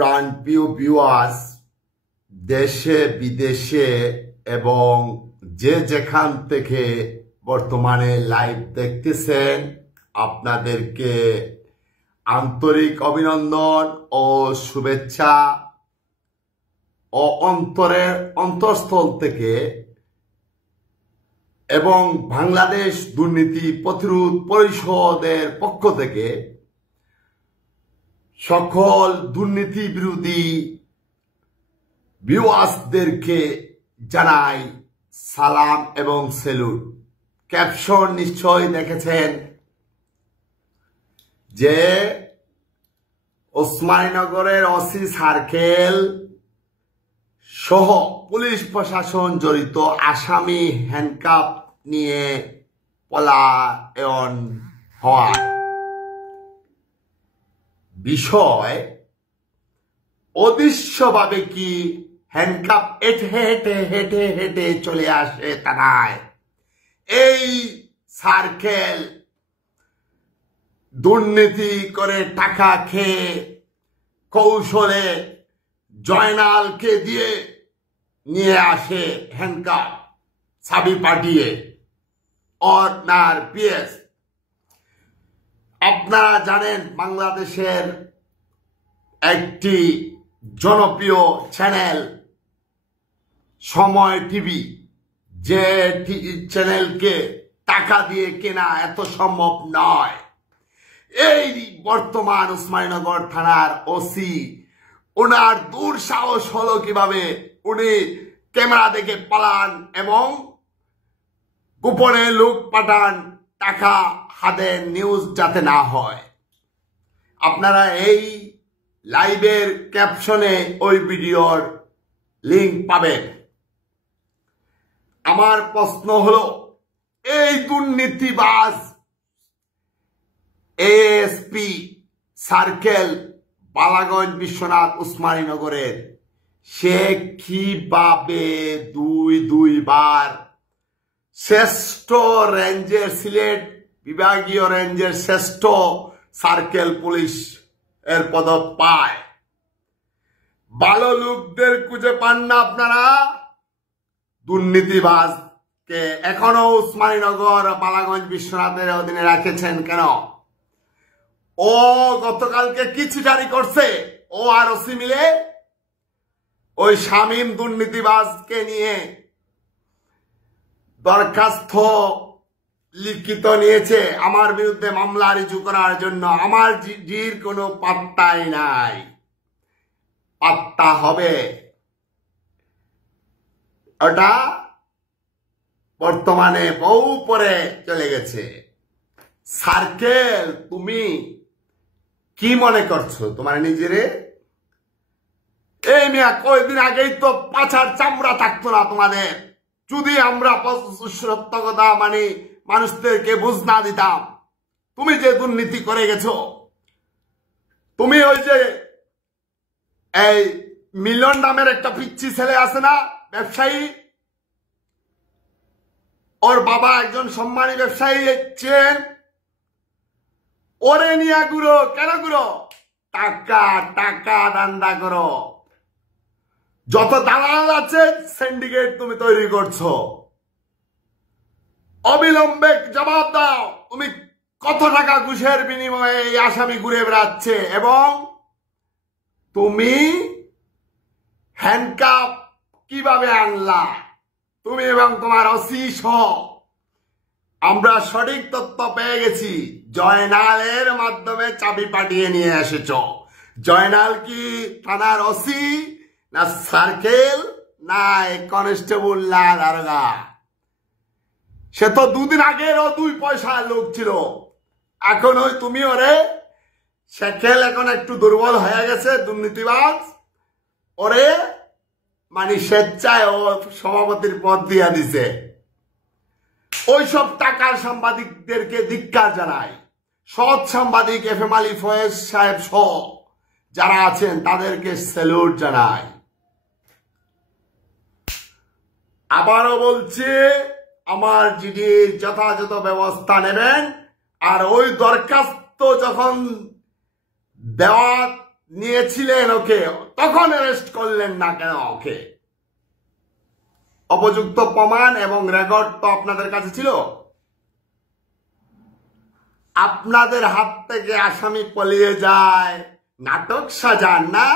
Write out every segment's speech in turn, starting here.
প্রাণপ্রিয় ভিউয়ার্স, দেশে বিদেশে এবং যে যেখান থেকে বর্তমানে লাইভ দেখতেছেন, আপনাদেরকে আন্তরিক অভিনন্দন ও শুভেচ্ছা ও অন্তরস্থল থেকে এবং বাংলাদেশ দুর্নীতি প্রতিরোধ পরিষদের পক্ষ থেকে সকল দুর্নীতি বিরোধী ভিউয়ার্সদেরকে জানাই সালাম এবং সেলুট। ক্যাপশন নিশ্চয় দেখেছেন যে ওসমানীনগরের ওসি সার্কেল সহ পুলিশ প্রশাসন জড়িত আসামি হ্যান্ডকাপ নিয়ে পলায়ন হওয়ার বিষয় অদৃশ্যভাবে কি হ্যান্ডকাপ হেঁটে হেঁটে হেঁটে চলে আসে থানায়। এই সার্কেল দুর্নীতি করে টাকা খেয়ে কৌশলে জয়নালকে দিয়ে নিয়ে আসে হ্যান্ডকাপ চাবি পাঠিয়ে অনার পিএস। আপনারা জানেন বাংলাদেশের একটি জনপ্রিয় চ্যানেল সময় টিভি, যে চ্যানেলকে টাকা দিয়ে কেনা এত সম্ভব নয়। এই বর্তমান ওসমানীনগর থানার ওসি, ওনার দুঃসাহস হলো কিভাবে উনি ক্যামেরা দেখে পালান এবং গোপনে লোক পাঠান টাকা হাতে নিউজ যাতে না হয়। আপনারা এই লাইভের ক্যাপশনে ওই ভিডিওর লিংক পাবেন। আমার প্রশ্ন হলো, এই দুর্নীতিবাজ এএসপি সার্কেল বালাগঞ্জ বিশ্বনাথ ওসমানীনগরের, সে কিভাবে দুইবার শ্রেষ্ঠ রেঞ্জের, সিলেট বিভাগীয় রেঞ্জের শ্রেষ্ঠ সার্কেল পুলিশ এর পদক পায়? ভালো লোকদের খুঁজে পান না আপনারা? দুর্নীতিবাজকে এখনো ওসমানীনগর বালাগঞ্জ বিশ্বনাথের অধীনে রেখেছেন কেন? ও গতকালকে কিছু জারি করছে, ও আর ওসি মিলে ওই শামীম দুর্নীতিবাজকে নিয়ে দরখাস্ত লিখিত নিয়েছে আমার বিরুদ্ধে মামলা রুজু করার জন্য। আমার জির কোনো পাত্তাই নাই। পাত্তা হবে ওটা বর্তমানে বহু পরে চলে গেছে। সার্কেল, তুমি কি মনে করছো তোমার নিজেরে? এই মিয়া, কয়েকদিন আগেই তো পাছার চামড়া থাকতো না তোমাদের। যদি আমরা সত্য কথা মানে মানুষদেরকে বুঝ না দিতাম, তুমি যে দুর্নীতি করে গেছো, তুমি ওই যে এই মিলন নামের একটা পিচ্ছি ছেলে আছে না, ব্যবসায়ী, ওর বাবা একজন সম্মানী ব্যবসায়ী ছিলেন, ওরে নিয়ে ঘুরো। কেন ঘুরো? টাকা টাকা দান্দা করো। যত দালাল আছে সিন্ডিকেট তুমি তৈরি করছো। অবিলম্বে জবাব দাও, তুমি কত টাকা ঘুষের বিনিময়ে এই আসামি ঘুরে বেড়াচ্ছে এবং তুমি হ্যান্ডকাপ কিভাবে আনলা তুমি এবং তোমার ওসি সহ? আমরা সঠিক তথ্য পেয়ে গেছি। জয়নালের মাধ্যমে চাবি পাঠিয়ে নিয়ে এসেছ। জয়নাল কি থানার ওসি না সার্কেল না কনস্টেবল না দারোগা? সে তো দুদিন আগেরও 2 পয়সার লোক ছিল। এখন ওই তুমি ওরে, সার্কেল এখন একটু দুর্বল হয়ে গেছে, দুর্নীতিবাজ, ওরে মানে স্বেচ্ছায় ও সভাপতির পদ দিয়া দিছে। ওইসব টাকার সাংবাদিকদেরকে ধিক্কার জানাই। সৎ সাংবাদিক এফএম আলী ফয়েজ সাহেব সহ যারা আছেন তাদেরকে স্যালুট জানাই। আবারও বলছি, আমার জিডির যথাযথ ব্যবস্থা নেবেন। আর ওই দরখাস্ত যখন নিয়েছিলেন ওকে, তখন অ্যারেস্ট করলেন না কেন ওকে? উপযুক্ত প্রমাণ এবং রেকর্ড তো আপনাদের কাছে ছিল। আপনাদের হাত থেকে আসামি পলিয়ে যায়, নাটক সাজান না?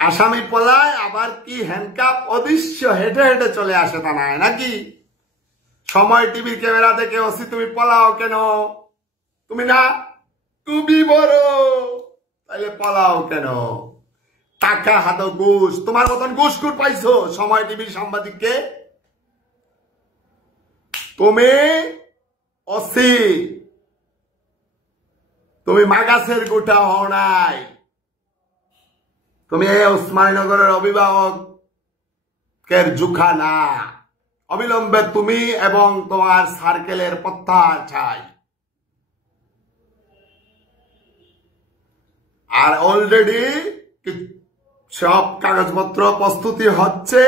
আসামি পলায় আবার কি হ্যান্ডকাপ অদৃশ্য হেঁটে হেঁটে চলে আসে থানায় নাকি? সময় টিভির ক্যামেরা দেখে ওসি তুমি পলাও কেন? তুমি না তুমি বড়, তাহলে পলাও কেন? টাকা হাতো ঘুষ, তোমার মতন ঘুষখুর পাইছো সময় টিভির সাংবাদিককে? তুমি ওসি, তুমি মাগাসের গোটা হও নাই। তুমি এই ওসমানীনগরের অভিভাবকের জুখা না। অবিলম্বে তুমি এবং তোমার সার্কেলের প্রত্যাহার চাই। আর অলরেডি সব কাগজপত্র প্রস্তুতি হচ্ছে,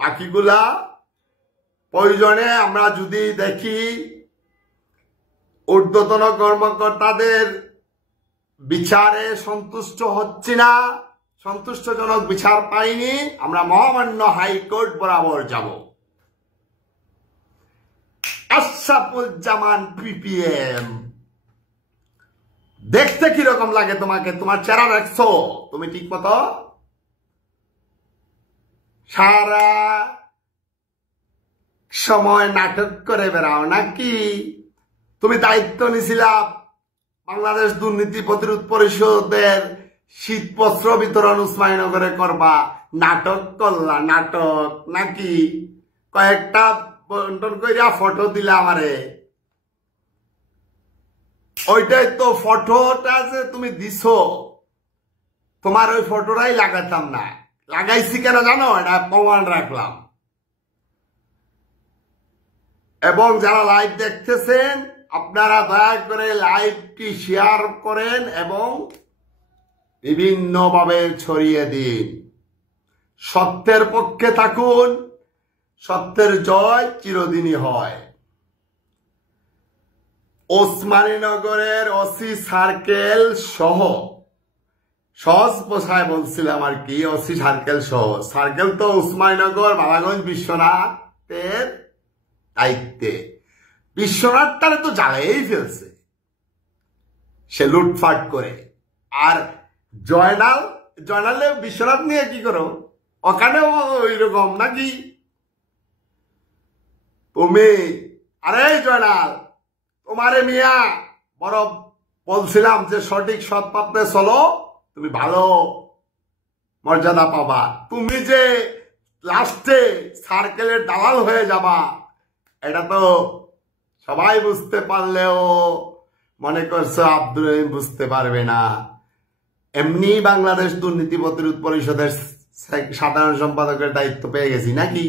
বাকিগুলা প্রয়োজনে আমরা যদি দেখি ঊর্ধ্বতন কর্মকর্তাদের বিচারে সন্তুষ্ট হচ্ছি না, সন্তুষ্টজনক বিচার পাইনি, আমরা মহামান্য হাইকোর্ট বরাবর যাব। আশরাফুজ্জামান পিপিএম, দেখতে কিরকম লাগে তোমাকে? তোমার চেহারা দেখছো তুমি ঠিক মতো? সারা সময় নাটক করে বেড়াও নাকি? তুমি দায়িত্ব নিছিলা বাংলাদেশ দুর্নীতি প্রতিরোধ পরিষদের শীত বস্ত্র বিতরণ ওসমানীনগরে করবা, নাটক করলা নাটক নাকি? কয়েকটা বন্টন কইরা ফটো দিলা আমারে, ওইটাই তো ফটোটা যে তুমি দিছো, তোমার ওই ফটোটাই লাগাতাম না। লাগাইছি কেন জানো? এটা প্রমাণ রাখলাম। এবং যারা লাইভ দেখতেছেন আপনারা দয়া করে লাইভটি শেয়ার করেন এবং বিভিন্নভাবে ছড়িয়ে দিন। সত্যের পক্ষে থাকুন, সত্যের জয় চিরদিনই হয়। ওসমানীনগরের ওসি সার্কেল সহ, সহজ ভাষায় বলছিলাম আর কি, ওসি সার্কেল সহ, সার্কেল তো ওসমানীনগর বালাগঞ্জ বিশ্বনাথের দায়িত্বে। বিশ্বনাথটারে তো জ্বালাই ফেলছে সে লুটফাট করে। আর জয়নালে বিশ্বনাথ নিয়ে কি করো? ওখানেও ওই রকম নাকি? তুমি আরে জয়নাল, তোমারে মিয়া বড় বলছিলাম যে সঠিক সৎ পথে চলো, তুমি ভালো মর্যাদা পাবা। তুমি যে লাস্টে সার্কেলের দালাল হয়ে যাবা, এটা তো সবাই বুঝতে পারলেও মনে করছো আব্দুল রহিম বুঝতে পারবে না। এমনি বাংলাদেশ দুর্নীতি প্রতিরোধ পরিষদের সাধারণ সম্পাদকের দায়িত্ব পেয়ে গেছি নাকি?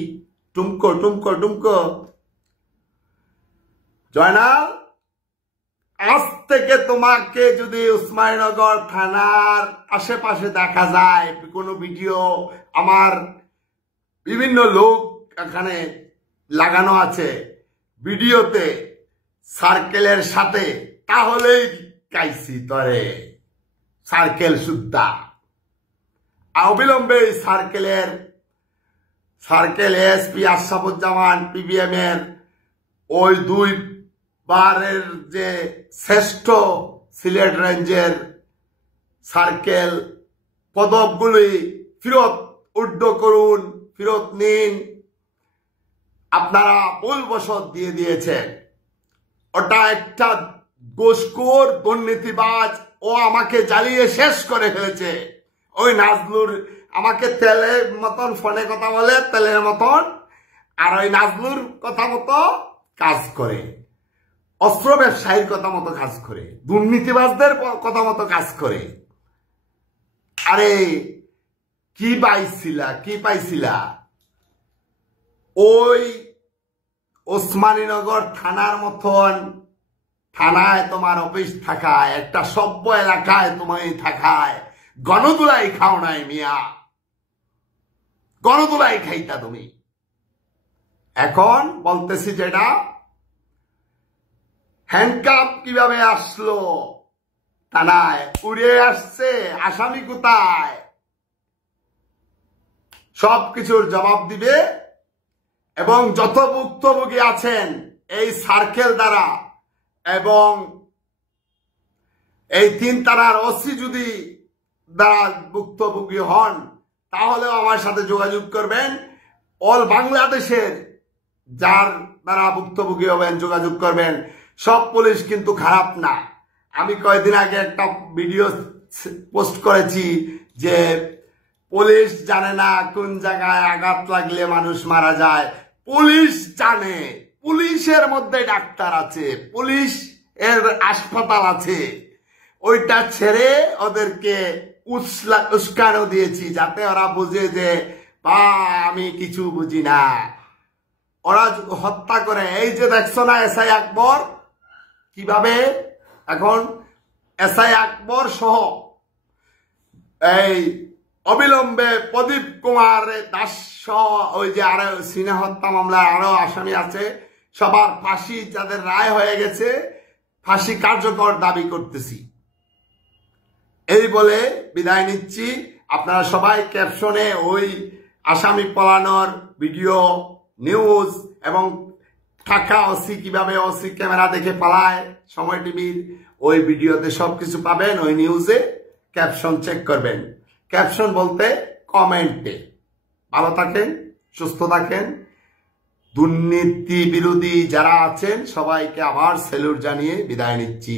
টুমকো টুমকো টুমকো। জয়নাল, আজ থেকে তোমাকে যদি ওসমানীনগর থানার আশেপাশে দেখা যায় কোনো ভিডিও, আমার বিভিন্ন লোক এখানে লাগানো আছে ভিডিওতে সার্কেলের সাথে, তাহলেই কাইছি তরে সার্কেল সুদ্ধা। অবিলম্বে সার্কেল এসপি আশরাফুজ্জামান পিবিএম এর ওই 2 বারের যে শ্রেষ্ঠ সিলেট রেঞ্জের সার্কেল পদকগুলি ফেরত ঊর্ধ্ব করুন, ফেরত নিন। আপনারা ভুলবশত দিয়ে দিয়েছেন। ওটা একটা ঘুষখোর দুর্নীতিবাজ, ও আমাকে জ্বালিয়ে শেষ করে ফেলেছে। ওই নাজলুর আমাকে তেলের মতন ফোনে কথা বলে, তেলের মতন, আর ওই নাজলুর কথা মতো কাজ করে, অস্ত্র ব্যবসায়ীর কথা মতো কাজ করে, দুর্নীতিবাজদের কথা মতো কাজ করে। আরে কি পাইছিলা? ওই ওসমানীনগর থানার মতন থানায় তোমার অফিস থাকায়, একটা সভ্য এলাকায় তোমায় থাকায় গণদুলাই খাও নাই মিয়া, গণদুলাই খাইতা তুমি। এখন বলতেছি যেটা হ্যান্ডকাপ কিভাবে আসলো থানায় উড়ে আসছে, আসামি কোথায়, সবকিছুর জবাব দিবে। এবং যত ভুক্তভোগী আছেন এই সার্কেল দ্বারা এবং এই 3 থানার ওসি যদি দ্বারা ভুক্তভোগী হন তাহলেও আমার সাথে যোগাযোগ করবেন। অল বাংলাদেশের যার দ্বারা ভুক্তভোগী হবেন যোগাযোগ করবেন। সব পুলিশ কিন্তু খারাপ না। আমি কয়েকদিন আগে একটা ভিডিও পোস্ট করেছি যে পুলিশ জানে না কোন জায়গায় আঘাত লাগলে মানুষ মারা যায়, পুলিশ জানে। পুলিশের মধ্যে ডাক্তার আছে, পুলিশ এর হাসপাতাল আছে। ওইটা ছেড়ে ওদেরকে উস্কানো দিয়েছি যাতে ওরা বুঝে যে বা আমি কিছু বুঝি না। ওরা হত্যা করে, এই যে দেখছো না এসআই আকবর কিভাবে এখন এসআই আকবর সহ এই অবিলম্বে প্রদীপ কুমার দাস সহ ওই যে আরো সিনা হত্যা মামলার আরো আসামি আছে, সবার ফাঁসি যাদের রায় হয়ে গেছে ফাঁসি কার্যকর দাবি করতেছি। এই বলে বিদায় নিচ্ছি। আপনারা সবাই ক্যাপশনে ওই আসামি পলানোর ভিডিও, নিউজ এবং কাকা ওসি কিভাবে ওসি ক্যামেরা দেখে পালায় সময় টিভির ওই ভিডিওতে সবকিছু পাবেন। ওই নিউজে ক্যাপশন চেক করবেন। ক্যাপশন বলতে কমেন্টে। ভালো থাকেন, সুস্থ থাকেন। দুর্নীতি বিরোধী যারা আছেন সবাইকে আবার স্যালুট জানিয়ে বিদায় নিচ্ছি।